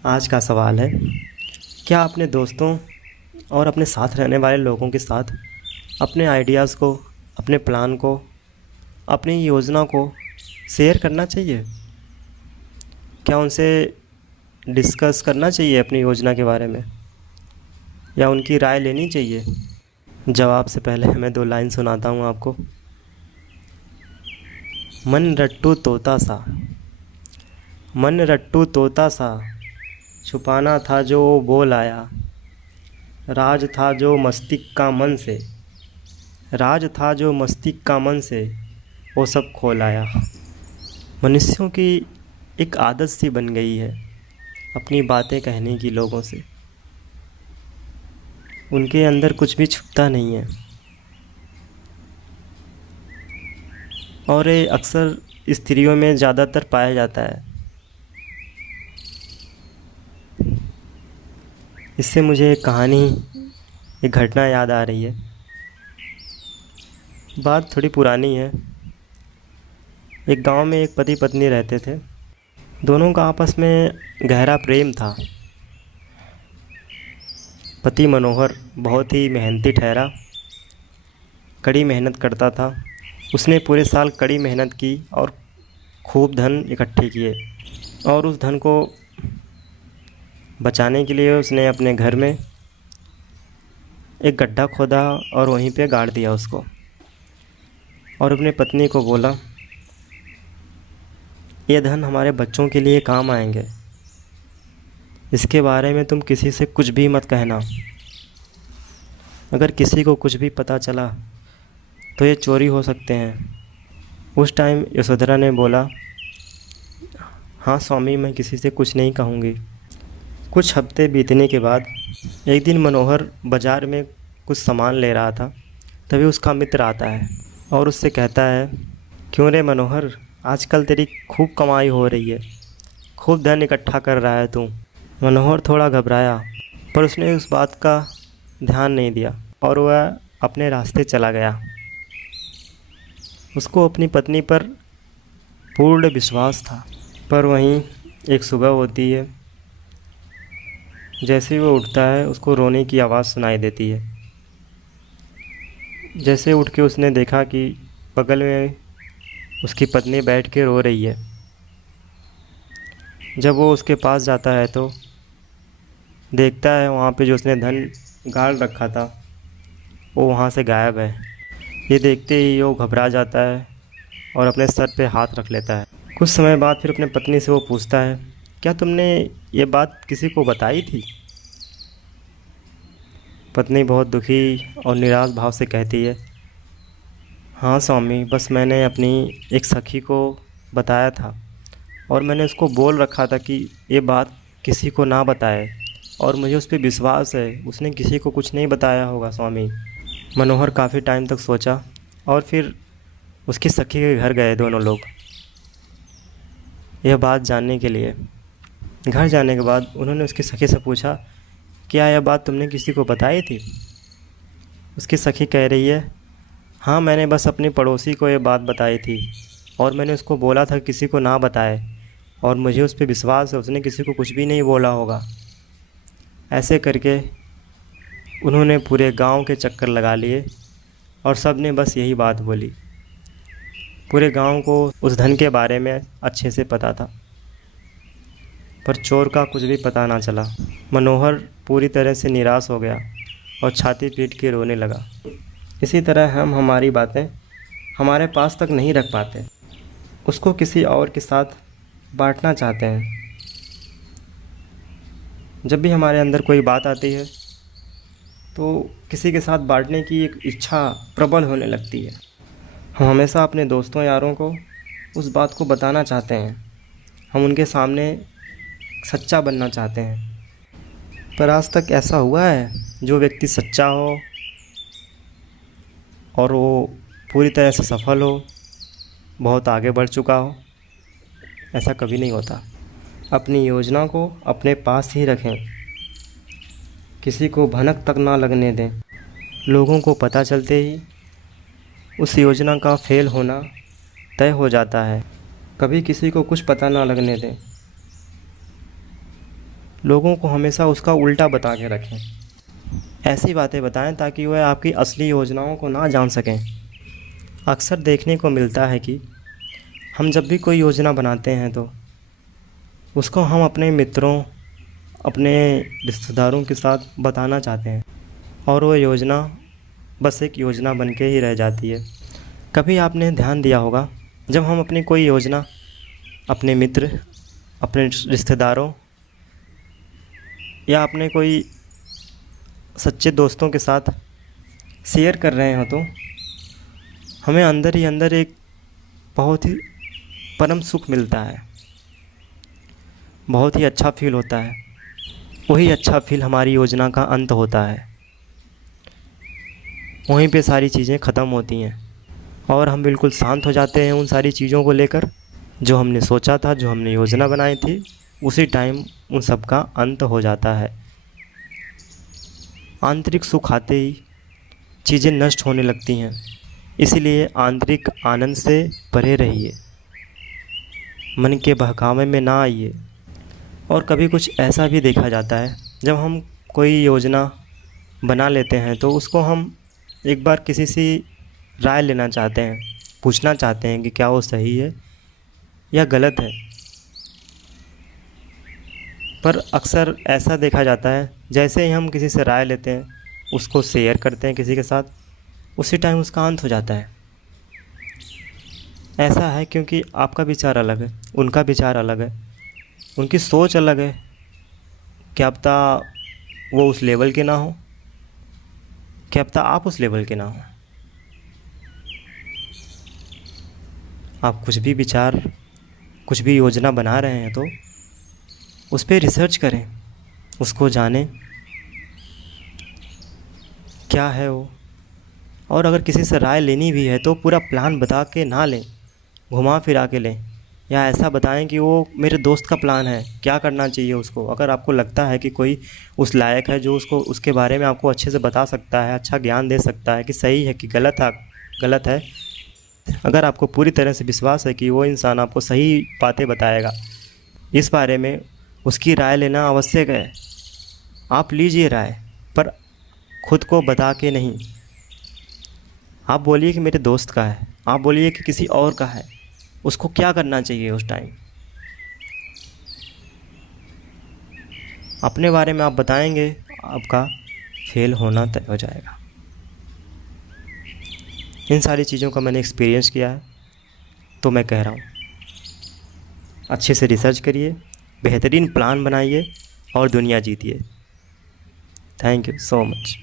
आज का सवाल है, क्या अपने दोस्तों और अपने साथ रहने वाले लोगों के साथ अपने आइडियाज़ को, अपने प्लान को, अपनी योजना को शेयर करना चाहिए? क्या उनसे डिस्कस करना चाहिए अपनी योजना के बारे में, या उनकी राय लेनी चाहिए? जवाब से पहले मैं दो लाइन सुनाता हूँ आपको। मन रट्टू तोता सा, मन रट्टू तोता सा, छुपाना था जो वो बोल आया। राज था जो मस्तिष्क का मन से, राज था जो मस्तिष्क का मन से, वो सब खोल आया। मनुष्यों की एक आदत सी बन गई है अपनी बातें कहने की लोगों से। उनके अंदर कुछ भी छुपता नहीं है, और ये अक्सर स्त्रियों में ज़्यादातर पाया जाता है। इससे मुझे एक कहानी, एक घटना याद आ रही है। बात थोड़ी पुरानी है। एक गांव में एक पति पत्नी रहते थे। दोनों का आपस में गहरा प्रेम था। पति मनोहर बहुत ही मेहनती ठहरा, कड़ी मेहनत करता था। उसने पूरे साल कड़ी मेहनत की और खूब धन इकट्ठे किए, और उस धन को बचाने के लिए उसने अपने घर में एक गड्ढा खोदा और वहीं पे गाड़ दिया उसको, और अपने पत्नी को बोला, ये धन हमारे बच्चों के लिए काम आएंगे, इसके बारे में तुम किसी से कुछ भी मत कहना। अगर किसी को कुछ भी पता चला तो ये चोरी हो सकते हैं। उस टाइम यशोधरा ने बोला, हाँ स्वामी, मैं किसी से कुछ नहीं कहूँगी। कुछ हफ्ते बीतने के बाद एक दिन मनोहर बाज़ार में कुछ सामान ले रहा था। तभी उसका मित्र आता है और उससे कहता है, क्यों रे मनोहर, आजकल तेरी खूब कमाई हो रही है, खूब धन इकट्ठा कर रहा है तू। मनोहर थोड़ा घबराया, पर उसने उस बात का ध्यान नहीं दिया और वह अपने रास्ते चला गया। उसको अपनी पत्नी पर पूर्ण विश्वास था। पर वहीं एक सुबह होती है। जैसे ही वो उठता है, उसको रोने की आवाज़ सुनाई देती है। जैसे उठ के उसने देखा कि बगल में उसकी पत्नी बैठ के रो रही है। जब वो उसके पास जाता है तो देखता है वहाँ पे जो उसने धन गाड़ रखा था वो वहाँ से गायब है। ये देखते ही वो घबरा जाता है और अपने सर पे हाथ रख लेता है। कुछ समय बाद फिर अपने पत्नी से वो पूछता है, क्या तुमने ये बात किसी को बताई थी? पत्नी बहुत दुखी और निराश भाव से कहती है, हाँ स्वामी, बस मैंने अपनी एक सखी को बताया था, और मैंने उसको बोल रखा था कि ये बात किसी को ना बताए, और मुझे उस पर विश्वास है उसने किसी को कुछ नहीं बताया होगा स्वामी। मनोहर काफ़ी टाइम तक सोचा और फिर उसकी सखी के घर गए दोनों लोग, यह बात जानने के लिए। घर जाने के बाद उन्होंने उसकी सखी से पूछा, क्या यह बात तुमने किसी को बताई थी? उसकी सखी कह रही है, हाँ, मैंने बस अपनी पड़ोसी को ये बात बताई थी, और मैंने उसको बोला था किसी को ना बताए, और मुझे उस पर विश्वास है उसने किसी को कुछ भी नहीं बोला होगा। ऐसे करके उन्होंने पूरे गांव के चक्कर लगा लिए और सब ने बस यही बात बोली। पूरे गांव को उस धन के बारे में अच्छे से पता था, पर चोर का कुछ भी पता ना चला। मनोहर पूरी तरह से निराश हो गया और छाती पीट के रोने लगा। इसी तरह हम हमारी बातें हमारे पास तक नहीं रख पाते, उसको किसी और के साथ बांटना चाहते हैं। जब भी हमारे अंदर कोई बात आती है तो किसी के साथ बांटने की एक इच्छा प्रबल होने लगती है। हम हमेशा अपने दोस्तों यारों को उस बात को बताना चाहते हैं, हम उनके सामने सच्चा बनना चाहते हैं। पर आज तक ऐसा हुआ है जो व्यक्ति सच्चा हो और वो पूरी तरह से सफल हो, बहुत आगे बढ़ चुका हो? ऐसा कभी नहीं होता। अपनी योजना को अपने पास ही रखें, किसी को भनक तक ना लगने दें। लोगों को पता चलते ही उस योजना का फेल होना तय हो जाता है। कभी किसी को कुछ पता ना लगने दें। लोगों को हमेशा उसका उल्टा बता के रखें। ऐसी बातें बताएं ताकि वह आपकी असली योजनाओं को ना जान सकें। अक्सर देखने को मिलता है कि हम जब भी कोई योजना बनाते हैं तो उसको हम अपने मित्रों, अपने रिश्तेदारों के साथ बताना चाहते हैं और वह योजना बस एक योजना बन के ही रह जाती है। कभी आपने ध्यान दिया होगा, जब हम अपनी कोई योजना अपने मित्र, अपने रिश्तेदारों या अपने कोई सच्चे दोस्तों के साथ शेयर कर रहे हो तो हमें अंदर ही अंदर एक बहुत ही परम सुख मिलता है, बहुत ही अच्छा फील होता है। वही अच्छा फील हमारी योजना का अंत होता है। वहीं पे सारी चीज़ें ख़त्म होती हैं और हम बिल्कुल शांत हो जाते हैं उन सारी चीज़ों को लेकर। जो हमने सोचा था, जो हमने योजना बनाई थी, उसी टाइम उन सब का अंत हो जाता है। आंतरिक सुख आते ही चीज़ें नष्ट होने लगती हैं। इसीलिए आंतरिक आनंद से परे रहिए, मन के बहकावे में ना आइए। और कभी कुछ ऐसा भी देखा जाता है, जब हम कोई योजना बना लेते हैं तो उसको हम एक बार किसी से राय लेना चाहते हैं, पूछना चाहते हैं कि क्या वो सही है या गलत है। पर अक्सर ऐसा देखा जाता है, जैसे ही हम किसी से राय लेते हैं, उसको शेयर करते हैं किसी के साथ, उसी टाइम उसका अंत हो जाता है। ऐसा है क्योंकि आपका विचार अलग है, उनका विचार अलग है, उनकी सोच अलग है। क्या पता वो उस लेवल के ना हो, क्या पता आप उस लेवल के ना हो। आप कुछ भी विचार, कुछ भी योजना बना रहे हैं तो उस पर रिसर्च करें, उसको जानें क्या है वो। और अगर किसी से राय लेनी भी है तो पूरा प्लान बता के ना लें, घुमा फिरा के लें, या ऐसा बताएं कि वो मेरे दोस्त का प्लान है, क्या करना चाहिए उसको। अगर आपको लगता है कि कोई उस लायक है जो उसको उसके बारे में आपको अच्छे से बता सकता है, अच्छा ज्ञान दे सकता है कि सही है कि गलत है, अगर आपको पूरी तरह से विश्वास है कि वो इंसान आपको सही बातें बताएगा, इस बारे में उसकी राय लेना आवश्यक है। आप लीजिए राय, पर खुद को बता के नहीं। आप बोलिए कि मेरे दोस्त का है, आप बोलिए कि किसी और का है, उसको क्या करना चाहिए उस टाइम। अपने बारे में आप बताएंगे, आपका फेल होना तय हो जाएगा। इन सारी चीज़ों का मैंने एक्सपीरियंस किया है, तो मैं कह रहा हूँ अच्छे से रिसर्च करिए, बेहतरीन प्लान बनाइए और दुनिया जीतिए। Thank you so much.